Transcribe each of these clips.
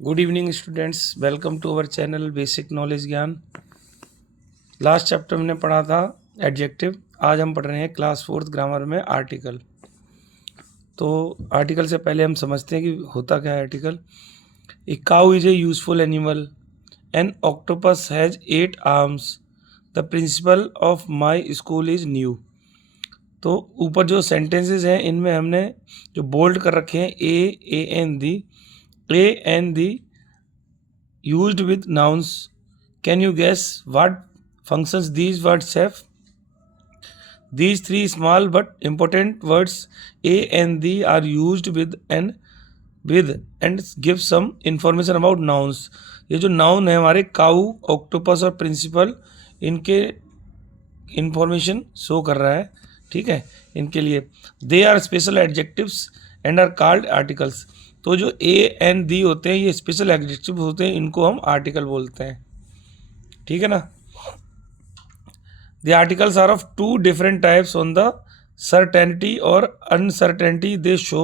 Good evening students, welcome to our channel basic knowledge ज्ञान। Last chapter हमने पढ़ा था एडजेक्टिव। आज हम पढ़ रहे हैं क्लास 4th ग्रामर में आर्टिकल। तो आर्टिकल से पहले हम समझते हैं कि होता क्या है article. A cow is a useful animal, an octopus has 8 arms, the principal of my school is new. तो ऊपर जो सेंटेंसेस हैं इनमें हमने जो बोल्ड कर रखे हैं a an the used with nouns. Can you guess what functions these words have? These three small but important words a and the are used with and give some information about nouns. ये जो noun है हमारे cow, octopus और principal, इनके information show कर रहा है। ठीक है, इनके लिए they are special adjectives and are called articles. तो जो ए एंड दी होते हैं ये स्पेशल एडजेक्टिव होते हैं, इनको हम आर्टिकल बोलते हैं। ठीक है ना। The articles are of two different types on the certainty और uncertainty they show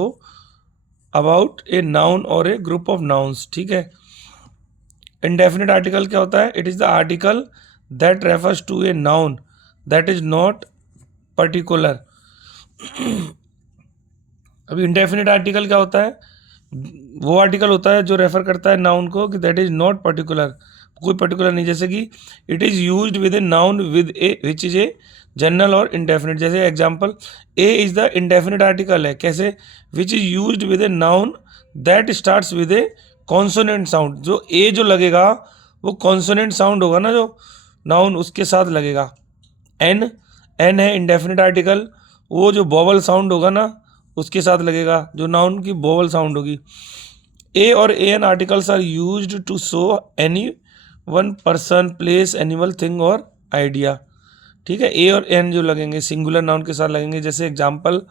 about a noun और ए ग्रुप ऑफ नाउन्स। ठीक है। इंडेफिनिट आर्टिकल क्या होता है? It is the article that refers to a noun that is not particular. अभी indefinite article क्या होता है? वो आर्टिकल होता है जो रेफर करता है नाउन को कि दैट इज नॉट पर्टिकुलर, कोई पर्टिकुलर नहीं। जैसे कि it is used with a noun with A which is a general और इंडेफिनिट। जैसे example, A is the indefinite article है। कैसे? विच is used with A noun that starts with a consonant sound. जो ए जो लगेगा वो कॉन्सोनेंट साउंड होगा ना, जो नाउन उसके साथ लगेगा। एन एन है इंडेफिनिट आर्टिकल, वो जो वोवल साउंड होगा ना उसके साथ लगेगा, जो नाउन की वोवल साउंड होगी। ए और a an articles are used to show any one person, place, animal, thing और आइडिया। ठीक है, ए और एन जो लगेंगे सिंगुलर नाउन के साथ लगेंगे। जैसे एग्जांपल,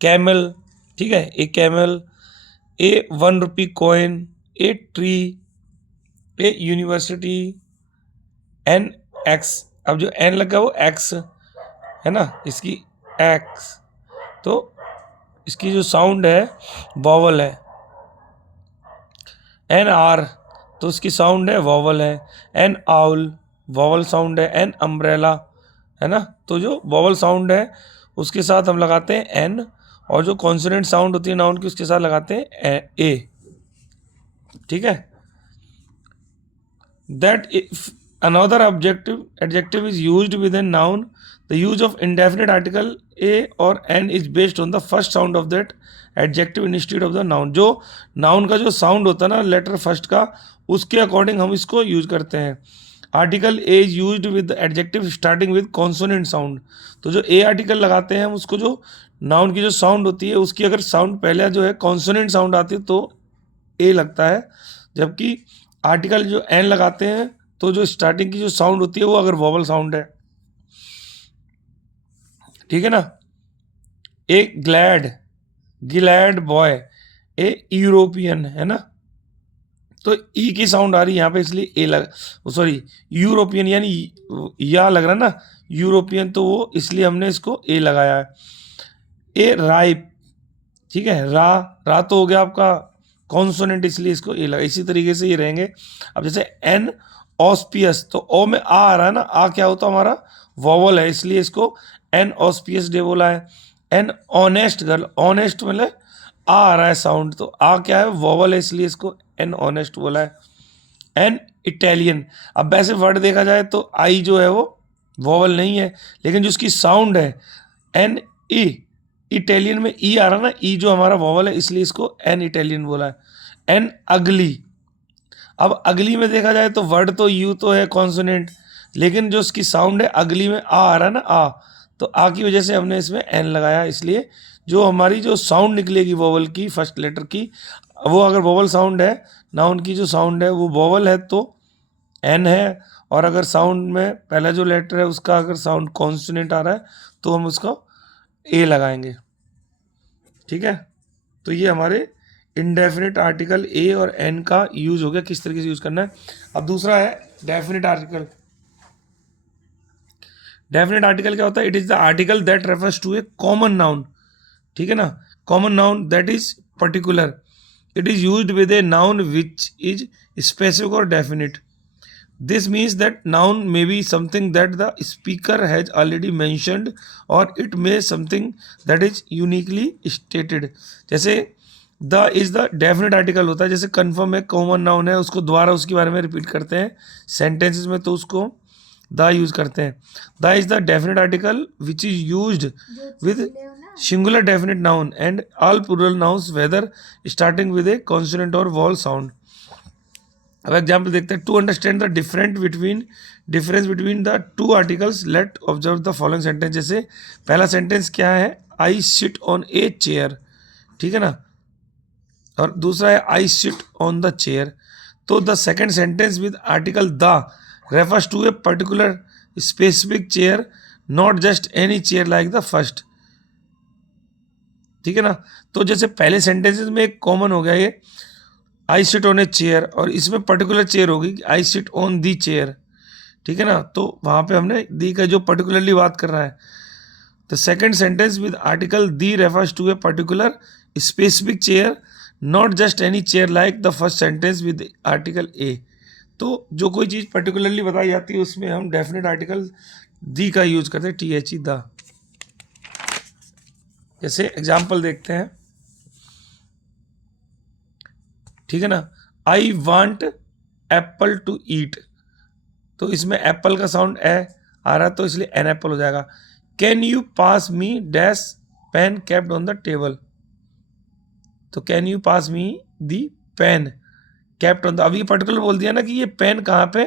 कैमल। ठीक है, a camel, a 1 rupee coin, a tree, a university, an axe. अब जो एन लगा वो एक्स है ना, इसकी एक्स, तो इसकी जो साउंड है वॉवल है। एन आर, तो उसकी साउंड है वॉवल है। एन आउल, वॉवल साउंड है। एन अम्ब्रेला, है ना, तो जो वॉवल साउंड है उसके साथ हम लगाते हैं एन, और जो कॉन्सोनेंट साउंड होती है नाउन की उसके साथ लगाते हैं ए। ठीक है। That if another adjective is used with a noun, the use of indefinite article a or n is based on the first sound of that adjective instead of the noun. जो noun का जो sound होता है ना letter first का, उसके according हम इसको यूज करते हैं। Article a is used with adjective starting with consonant sound. तो जो ए आर्टिकल लगाते हैं हम उसको जो नाउन की जो साउंड होती है उसकी अगर साउंड पहले जो है कॉन्सोनेंट साउंड आती है तो ए लगता है, जबकि आर्टिकल जो एन लगाते हैं तो जो स्टार्टिंग की जो साउंड होती है वो अगर वॉवल साउंड है। ठीक है ना। A glad, glad boy, a European, है ना, तो ई की साउंड आ रही है यहाँ पे इसलिए ए लग, सॉरी यूरोपियन यानी या लग रहा है ना यूरोपियन, तो वो इसलिए हमने इसको ए लगाया है। ए राइप, ठीक है, रा तो हो गया आपका कॉन्सोनेंट, इसलिए इसको ए लगा। इसी तरीके से ये रहेंगे। अब जैसे एन ऑस्पियस, तो ओ में आ रहा है ना, आ क्या होता है हमारा वॉवल है, इसलिए इसको एन ऑस्पियस डे बोला है। एन ऑनेस्ट गर्ल, ऑनेस्ट मतलब आ रहा है साउंड, तो आ क्या है वॉवल है, इसलिए इसको एन ऑनेस्ट बोला है। एन इटालियन, अब वैसे वर्ड देखा जाए तो आई जो है वो वॉवल नहीं है, लेकिन जो उसकी साउंड है एन ई, इटालियन में ई आ रहा ना, ई जो हमारा वॉवल है इसलिए इसको एन इटालियन बोला है। एन अगली, अब अगली में देखा जाए तो वर्ड तो यू तो है कॉन्सोनेंट, लेकिन जो उसकी साउंड है अगली में आ रहा है ना, आ, तो आ की वजह से हमने इसमें एन लगाया। इसलिए जो हमारी जो साउंड निकलेगी वोवल की फर्स्ट लेटर की, वो अगर वोवल साउंड है, नाउन की जो साउंड है वो वोवल है तो एन है, और अगर साउंड में पहला जो लेटर है उसका अगर साउंड कॉन्सोनेंट आ रहा है तो हम उसको ए लगाएंगे। ठीक है, तो ये हमारे इनडेफिनिट आर्टिकल ए और एन का यूज हो गया, किस तरीके से यूज करना है। अब दूसरा है डेफिनिट आर्टिकल। डेफिनेट आर्टिकल क्या होता है? It is the article that refers to a common noun. ठीक है ना, common noun that is particular. It is used with a noun which is specific or definite. This means that noun may be something that the speaker has already mentioned or it may something that is uniquely stated. जैसे the is the definite article होता है, जैसे confirm है common noun है, उसको दोबारा उसके बारे में रिपीट करते हैं सेंटेंसेस में तो उसको द यूज करते हैं. The is the definite article which is used with singular definite noun and all plural nouns whether starting with a consonant और वॉल साउंड. अब एग्जाम्पल देखते हैं. To understand the difference between the two articles let observe the following sentence. जैसे पहला sentence क्या है, I sit on a chair, ठीक है ना, और दूसरा है I sit on the chair. तो the second sentence with article the refers to a particular specific chair, not just any chair like the first, ठीक है ना. तो जैसे पहले सेंटेंसेस में एक कॉमन हो गया ये आई सिट ऑन ए चेयर, और इसमें पर्टिकुलर चेयर होगी आई सिट ऑन दी चेयर, ठीक है ना. तो वहाँ पे हमने दी का जो पर्टिकुलरली बात कर रहा है. The second sentence with article the refers to a particular specific chair, not just any chair like the first sentence with article a. तो जो कोई चीज़ पर्टिकुलरली बताई जाती है उसमें हम डेफिनेट आर्टिकल दी का यूज करते हैं, THE द. जैसे एग्जाम्पल देखते हैं, ठीक है ना. I want apple to eat, तो इसमें एप्पल का साउंड ए आ रहा है तो इसलिए एन एप्पल हो जाएगा. Can you pass me dash pen kept on the table, तो can you pass me the pen kept on the. अभी पर्टिकुलर बोल दिया ना कि ये पेन कहाँ पे,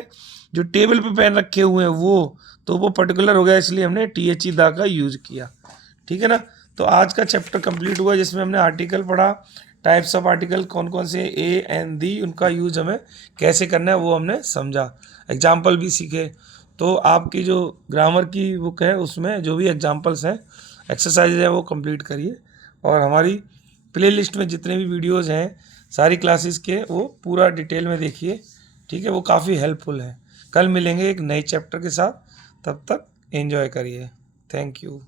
जो टेबल पे पेन रखे हुए हैं वो, तो वो पर्टिकुलर हो गया, इसलिए हमने THE द का यूज किया, ठीक है ना. तो आज का चैप्टर कंप्लीट हुआ जिसमें हमने आर्टिकल पढ़ा, टाइप्स ऑफ आर्टिकल कौन कौन से, ए एंड दी, उनका यूज हमें कैसे करना है वो हमने समझा, एग्जाम्पल भी सीखे. तो आपकी जो ग्रामर की बुक है उसमें जो भी एग्जाम्पल्स हैं, एक्सरसाइज है, वो कंप्लीट करिए. और हमारी प्लेलिस्ट में जितने भी वीडियोज़ हैं सारी क्लासेस के, वो पूरा डिटेल में देखिए, ठीक है. वो काफ़ी हेल्पफुल है. कल मिलेंगे एक नए चैप्टर के साथ, तब तक एंजॉय करिए. Thank you.